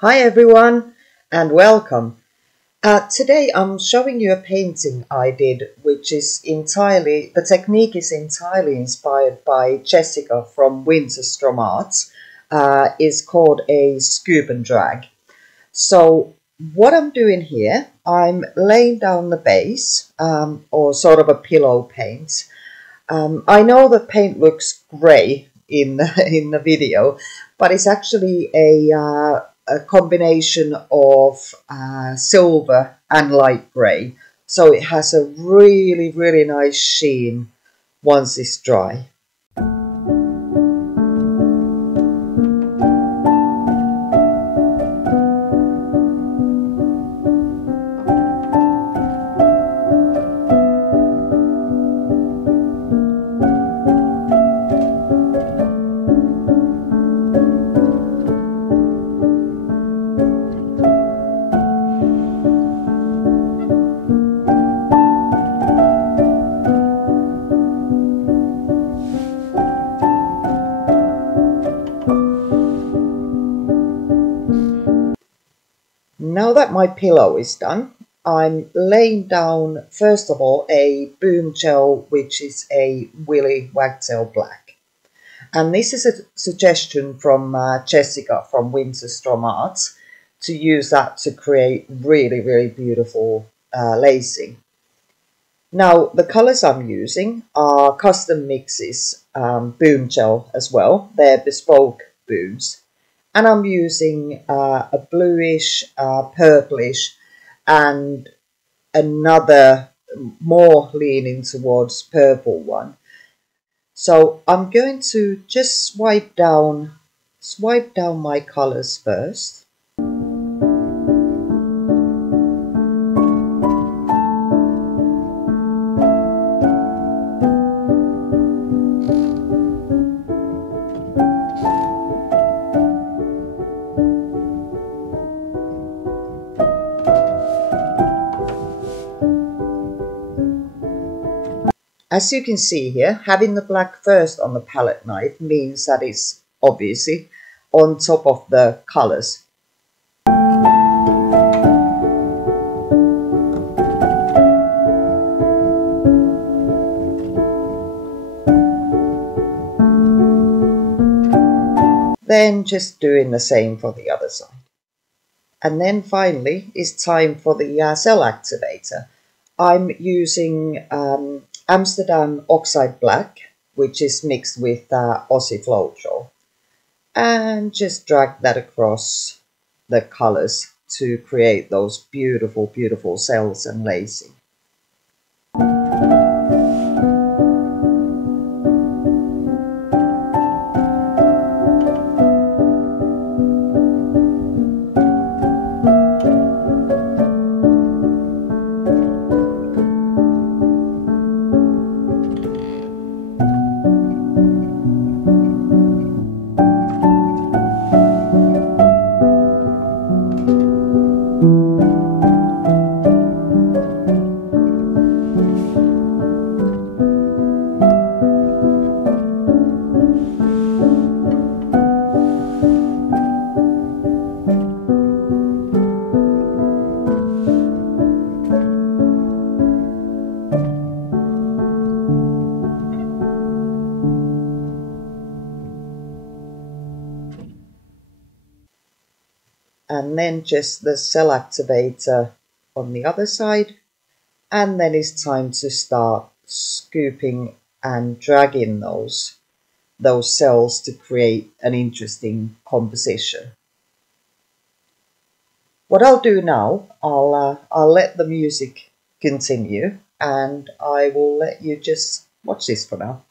Hi everyone and welcome. Today I'm showing you a painting I did which is the technique is entirely inspired by Jessica from Winterstrom Arts. It's called a scoop and drag. So what I'm doing here, I'm laying down the base or sort of a pillow paint. I know the paint looks grey in in the video, but it's actually a combination of silver and light grey. So it has a really nice sheen once it's dry. Now that my pillow is done, I'm laying down first of all a boom gel, which is a Willy Wagtail Black. And this is a suggestion from Jessica from Winterstrom Arts to use that to create really beautiful lacing. Now the colours I'm using are custom mixes, boom gel as well. They're bespoke booms. And I'm using a bluish, purplish, and another more leaning towards purple one. So I'm going to just swipe down my colours first. As you can see here, having the black first on the palette knife means that it's obviously on top of the colours. Then just doing the same for the other side. And then finally it's time for the cell activator. I'm using Amsterdam oxide black, which is mixed with Aussie Floetrol, and just drag that across the colours to create those beautiful cells and lacing. And then just the cell activator on the other side, and then it's time to start scooping and dragging those cells to create an interesting composition. What I'll do now, I'll let the music continue and I will let you just watch this for now.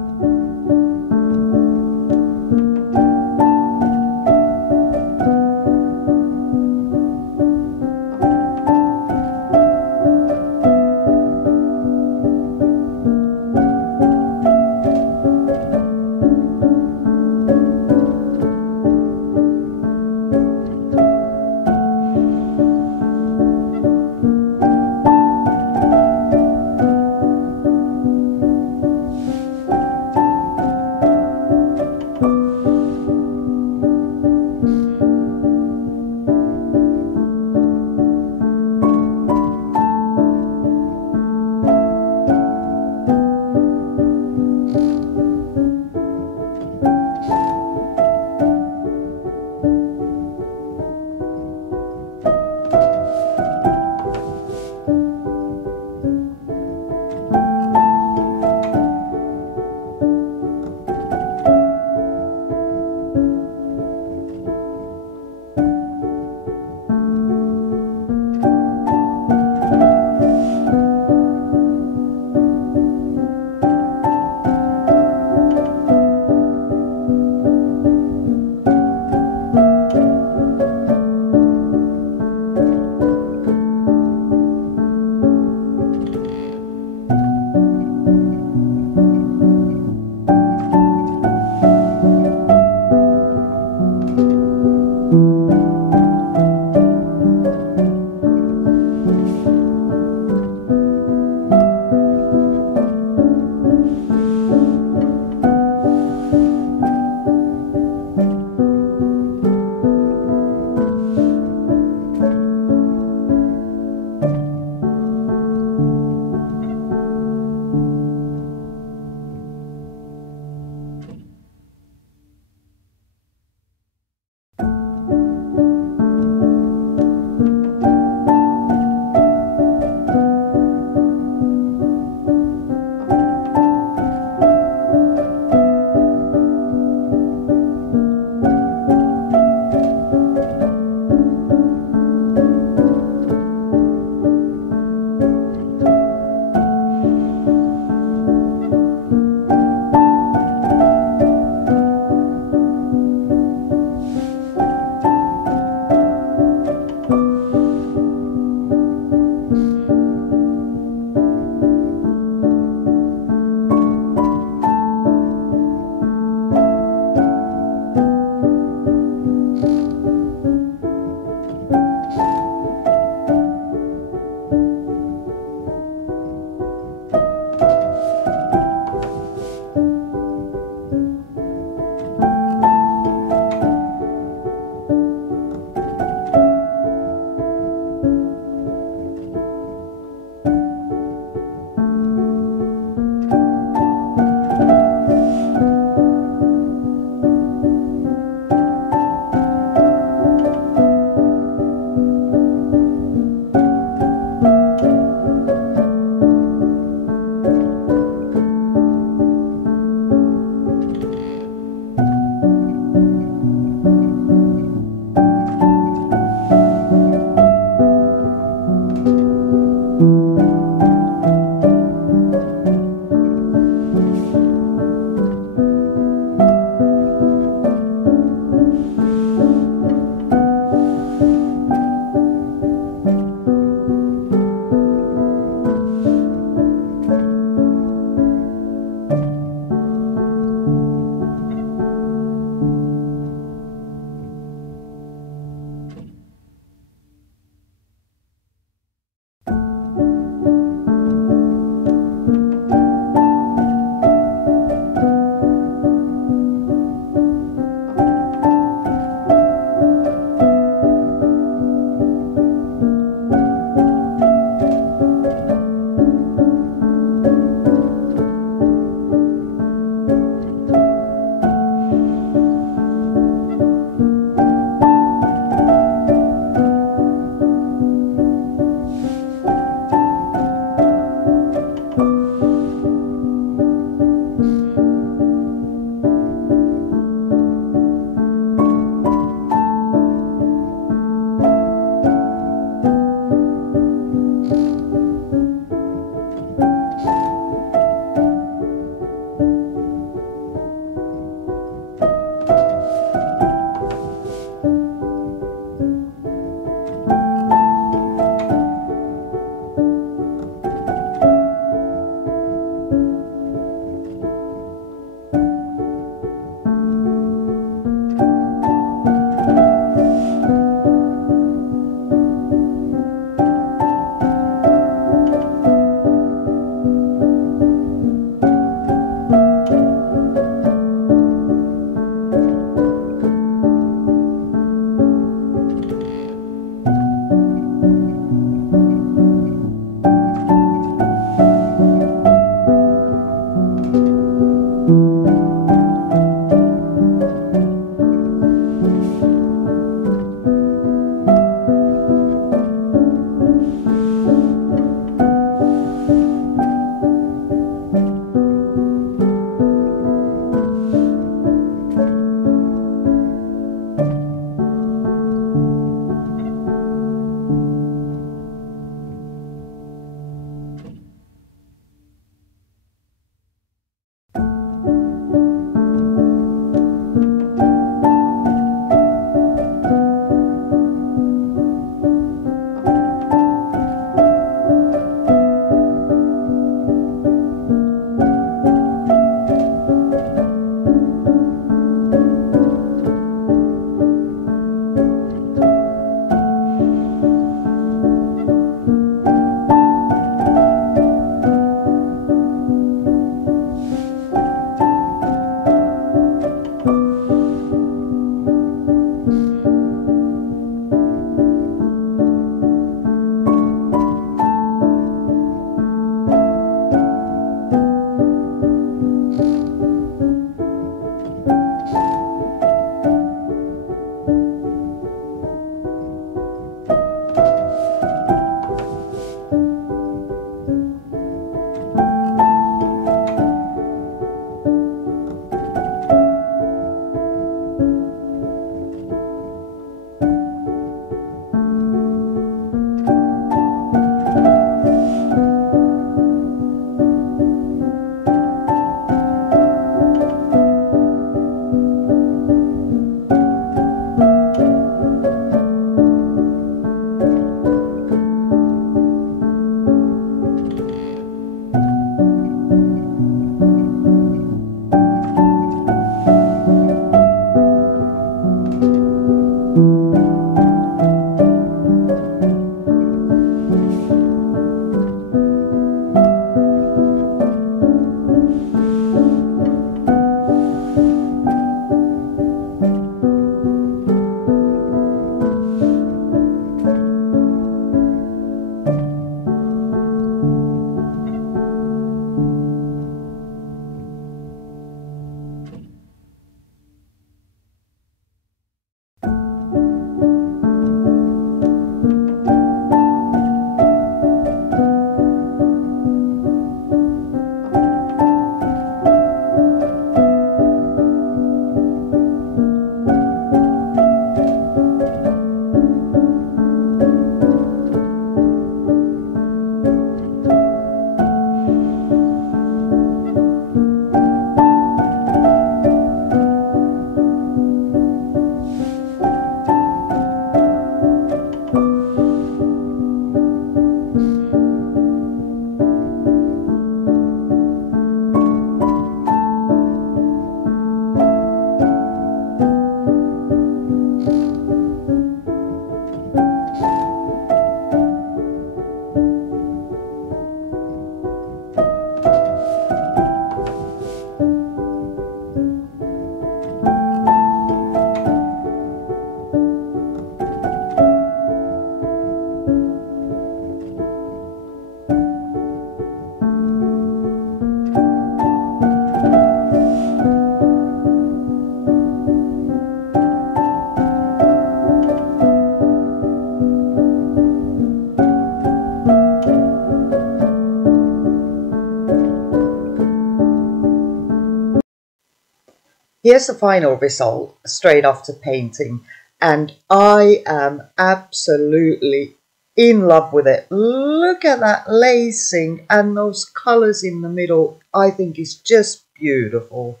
Here's the final result straight after painting, and I am absolutely in love with it. Look at that lacing and those colours in the middle. I think it's just beautiful.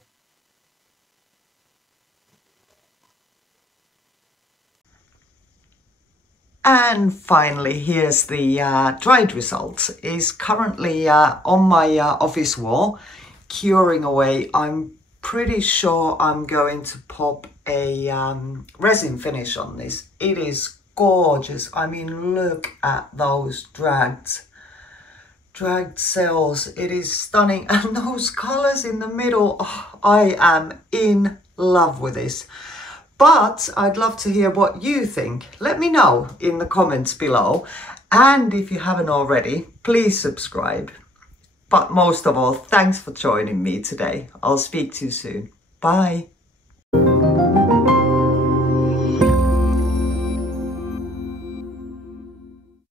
And finally, here's the dried result. It's currently on my office wall, curing away. I'm pretty sure I'm going to pop a resin finish on this. It is gorgeous. I mean, look at those dragged cells. It is stunning. And those colors in the middle, oh, I am in love with this. But I'd love to hear what you think. Let me know in the comments below. And if you haven't already, please subscribe. But most of all, thanks for joining me today. I'll speak to you soon. Bye.